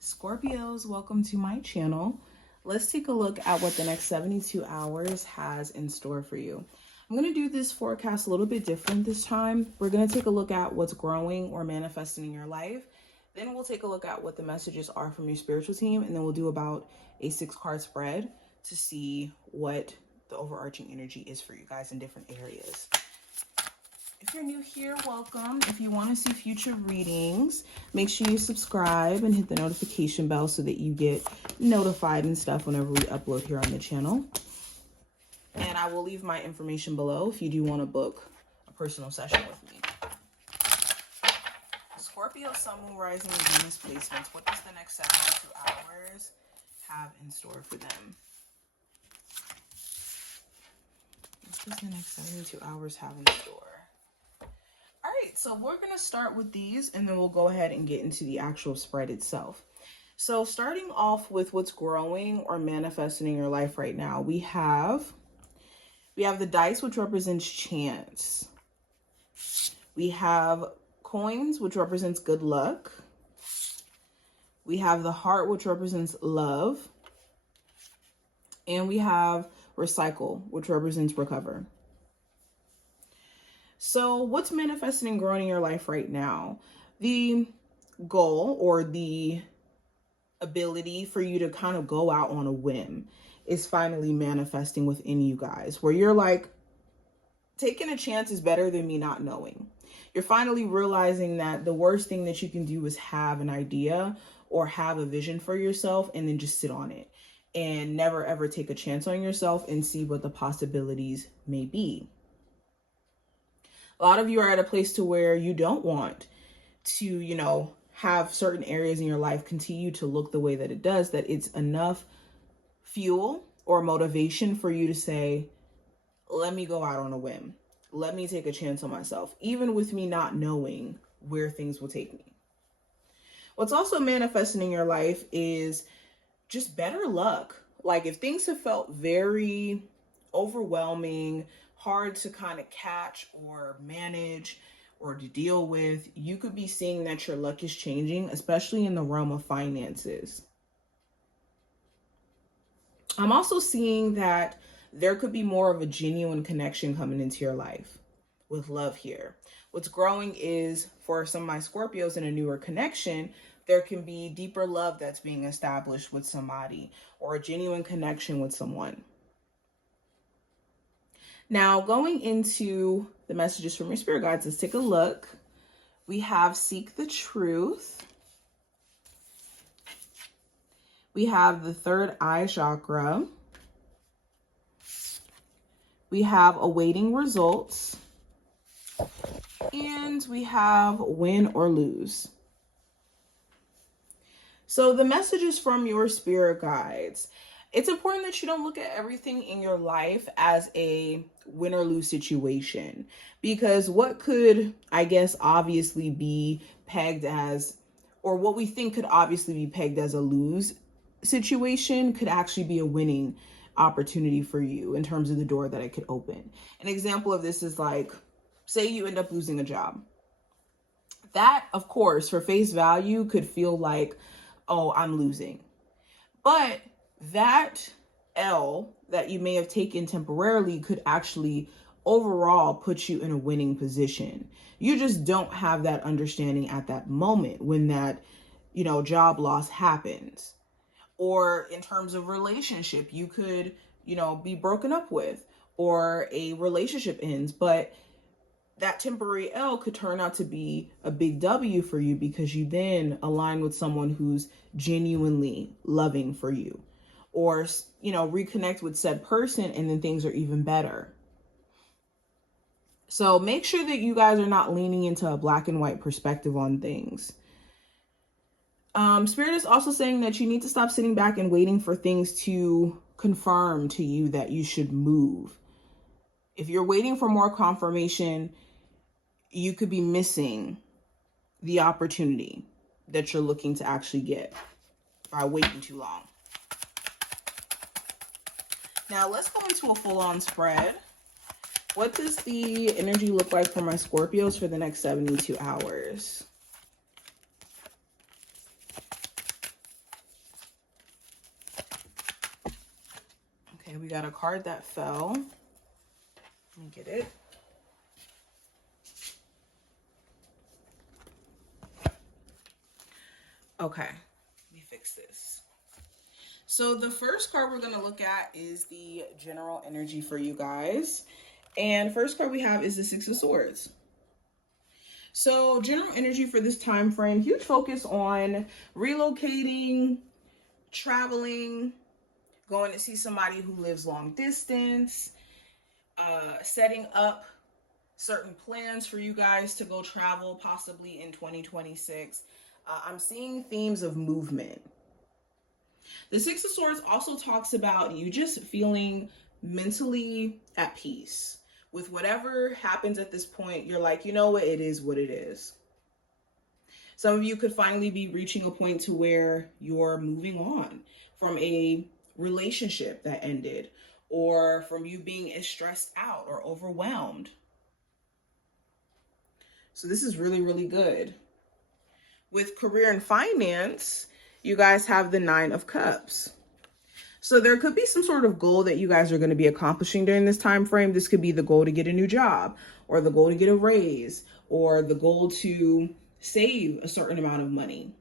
Scorpios, welcome to my channel. Let's take a look at what the next 72 hours has in store for you. I'm going to do this forecast a little bit different this time. We're going to take a look at what's growing or manifesting in your life. Then we'll take a look at what the messages are from your spiritual team. And then we'll do about a 6-card spread to see what the overarching energy is for you guys in different areas. If you're new here, welcome. If you want to see future readings, make sure you subscribe and hit the notification bell so that you get notified and stuff whenever we upload here on the channel. And I will leave my information below if you do want to book a personal session with me. Scorpio, Sun, Moon, Rising, and Venus placements. What does the next 72 hours have in store for them? What does the next 72 hours have in store? All right, so we're going to start with these and then we'll go ahead and get into the actual spread itself. So starting off with what's growing or manifesting in your life right now, we have the dice, which represents chance. We have coins, which represents good luck. We have the heart, which represents love. And we have recycle, which represents recover. So what's manifesting and growing in your life right now? The goal or the ability for you to kind of go out on a whim is finally manifesting within you guys, where you're like, taking a chance is better than me not knowing. You're finally realizing that the worst thing that you can do is have an idea or have a vision for yourself and then just sit on it and never ever take a chance on yourself and see what the possibilities may be. A lot of you are at a place to where you don't want to, have certain areas in your life continue to look the way that it does, that it's enough fuel or motivation for you to say, let me go out on a whim. Let me take a chance on myself, even with me not knowing where things will take me. What's also manifesting in your life is just better luck. Like if things have felt very overwhelming, hard to kind of catch or manage or to deal with, you could be seeing that your luck is changing, especially in the realm of finances. I'm also seeing that there could be more of a genuine connection coming into your life with love here. What's growing is, for some of my Scorpios in a newer connection, there can be deeper love that's being established with somebody or a genuine connection with someone. Now, going into the messages from your spirit guides, let's take a look. We have Seek the Truth. We have the third eye chakra. We have Awaiting Results. And we have Win or Lose. So the messages from your spirit guides. It's important that you don't look at everything in your life as a win or lose situation, because what could, I guess, obviously be pegged as, or what we think could obviously be pegged as a lose situation could actually be a winning opportunity for you in terms of the door that it could open. An example of this is like, say you end up losing a job. That, of course, for face value could feel like, oh, I'm losing. But that L that you may have taken temporarily could actually overall put you in a winning position. You just don't have that understanding at that moment when that, job loss happens. Or in terms of relationship, you could, be broken up with, or a relationship ends, but that temporary L could turn out to be a big W for you because you then align with someone who's genuinely loving for you. Or, reconnect with said person and then things are even better. So make sure that you guys are not leaning into a black and white perspective on things. Spirit is also saying that you need to stop sitting back and waiting for things to confirm to you that you should move. If you're waiting for more confirmation, you could be missing the opportunity that you're looking to actually get by waiting too long. Now let's go into a full-on spread. What does the energy look like for my Scorpios for the next 72 hours? we got a card that fell. Let me get it. Okay, let me fix this. So the first card we're going to look at is the general energy for you guys. And first card we have is the Six of Swords. So general energy for this time frame, huge focus on relocating, traveling, going to see somebody who lives long distance, setting up certain plans for you guys to go travel possibly in 2026. I'm seeing themes of movement. The Six of Swords also talks about you just feeling mentally at peace. With whatever happens at this point, you're like, you know what, it is what it is. Some of you could finally be reaching a point to where you're moving on from a relationship that ended, or from you being stressed out or overwhelmed. So this is really, really good. With career and finance, you guys have the Nine of Cups. So there could be some sort of goal that you guys are going to be accomplishing during this time frame. This could be the goal to get a new job, or the goal to get a raise, or the goal to save a certain amount of money.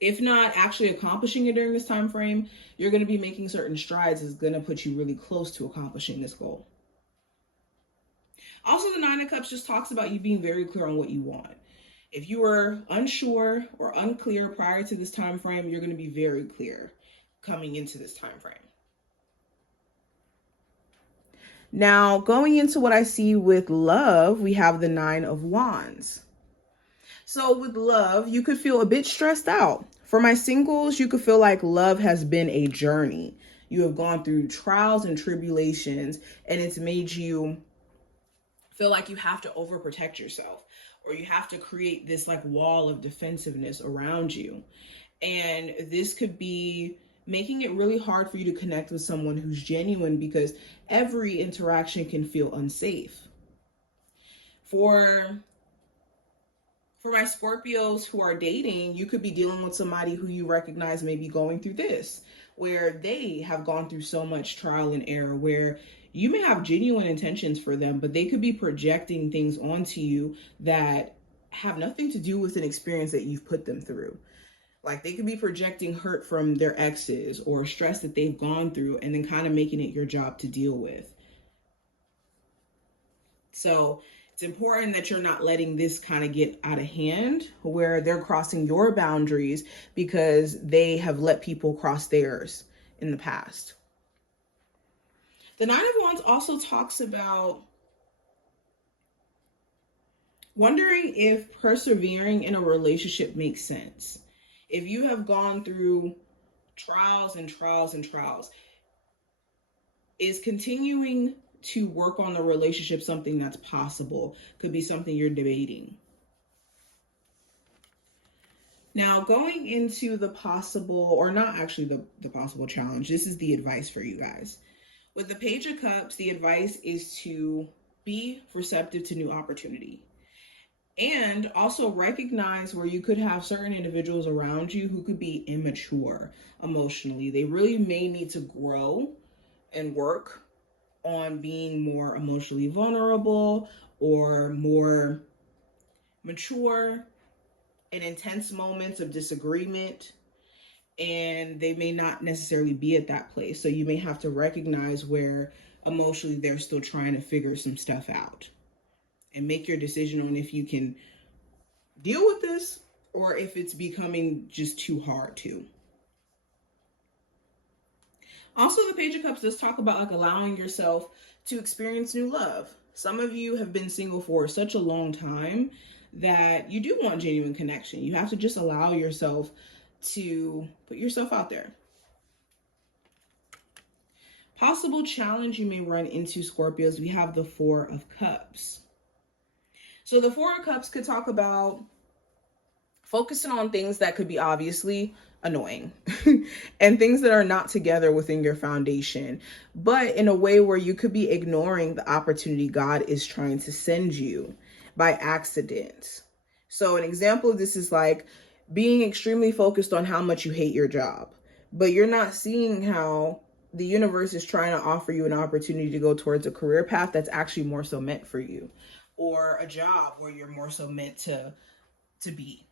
If not actually accomplishing it during this time frame, you're going to be making certain strides is going to put you really close to accomplishing this goal. Also, the Nine of Cups just talks about you being very clear on what you want. If you were unsure or unclear prior to this time frame, you're going to be very clear coming into this time frame. Now, going into what I see with love, we have the Nine of Wands. So with love, you could feel a bit stressed out. For my singles, you could feel like love has been a journey. You have gone through trials and tribulations, and it's made you feel like you have to overprotect yourself, or you have to create this like wall of defensiveness around you. And this could be making it really hard for you to connect with someone who's genuine, because every interaction can feel unsafe. For my Scorpios who are dating, you could be dealing with somebody who you recognize may be going through this, where they have gone through so much trial and error, where you may have genuine intentions for them, but they could be projecting things onto you that have nothing to do with an experience that you've put them through. Like they could be projecting hurt from their exes or stress that they've gone through, and then kind of making it your job to deal with. So it's important that you're not letting this kind of get out of hand, where they're crossing your boundaries because they have let people cross theirs in the past. The Nine of Wands also talks about wondering if persevering in a relationship makes sense. If you have gone through trials and trials and trials, is continuing to work on the relationship something that's possible? Could be something you're debating. Now, going into the possible, or not actually the possible challenge, this is the advice for you guys. With the Page of Cups, the advice is to be receptive to new opportunity. And also recognize where you could have certain individuals around you who could be immature emotionally. They really may need to grow and work on being more emotionally vulnerable or more mature in intense moments of disagreement. And they may not necessarily be at that place. So you may have to recognize where emotionally they're still trying to figure some stuff out, and make your decision on if you can deal with this or if it's becoming just too hard to. Also, the Page of Cups does talk about like allowing yourself to experience new love. Some of you have been single for such a long time that you do want genuine connection. You have to just allow yourself to put yourself out there. Possible challenge you may run into, Scorpios, we have the Four of Cups. So the Four of Cups could talk about focusing on things that could be obviously annoying and things that are not together within your foundation, but in a way where you could be ignoring the opportunity God is trying to send you by accident. So an example of this is like being extremely focused on how much you hate your job, but you're not seeing how the universe is trying to offer you an opportunity to go towards a career path that's actually more so meant for you, or a job where you're more so meant to be.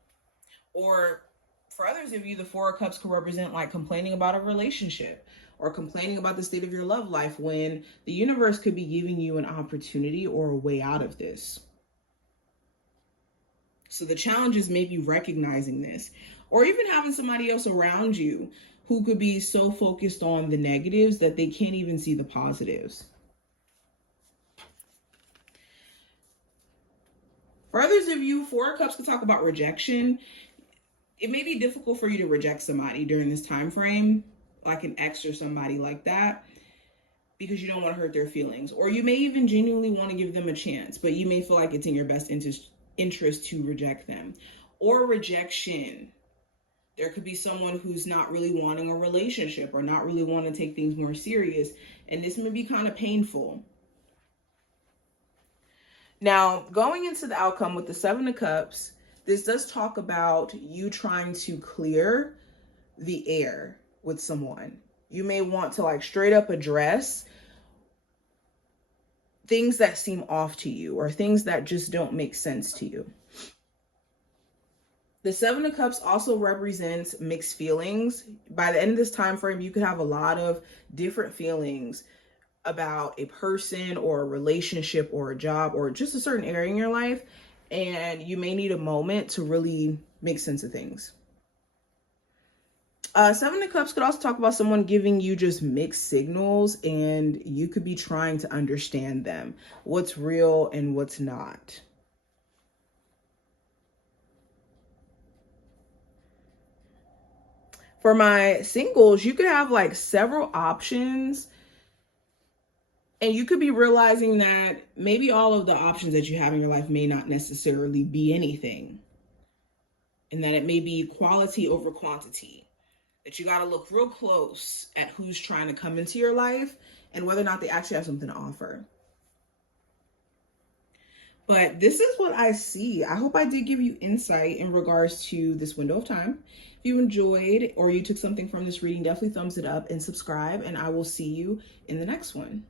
Or for others of you, the Four of Cups could represent like complaining about a relationship or complaining about the state of your love life, when the universe could be giving you an opportunity or a way out of this. So the challenge is maybe recognizing this, or even having somebody else around you who could be so focused on the negatives that they can't even see the positives. For others of you, Four of Cups could talk about rejection. It may be difficult for you to reject somebody during this time frame, like an ex or somebody like that, because you don't want to hurt their feelings. Or you may even genuinely want to give them a chance, but you may feel like it's in your best interest to reject them. Or rejection. There could be someone who's not really wanting a relationship or not really wanting to take things more serious, and this may be kind of painful. Now, going into the outcome with the Seven of Cups, this does talk about you trying to clear the air with someone. You may want to like straight up address things that seem off to you or things that just don't make sense to you. The Seven of Cups also represents mixed feelings. By the end of this time frame, you could have a lot of different feelings about a person or a relationship or a job or just a certain area in your life, and you may need a moment to really make sense of things. Seven of Cups could also talk about someone giving you just mixed signals, and you could be trying to understand them, what's real and what's not. For my singles, you could have like several options, and you could be realizing that maybe all of the options that you have in your life may not necessarily be anything, and that it may be quality over quantity. That you got to look real close at who's trying to come into your life and whether or not they actually have something to offer. But this is what I see. I hope I did give you insight in regards to this window of time. If you enjoyed or you took something from this reading, definitely thumbs it up and subscribe, and I will see you in the next one.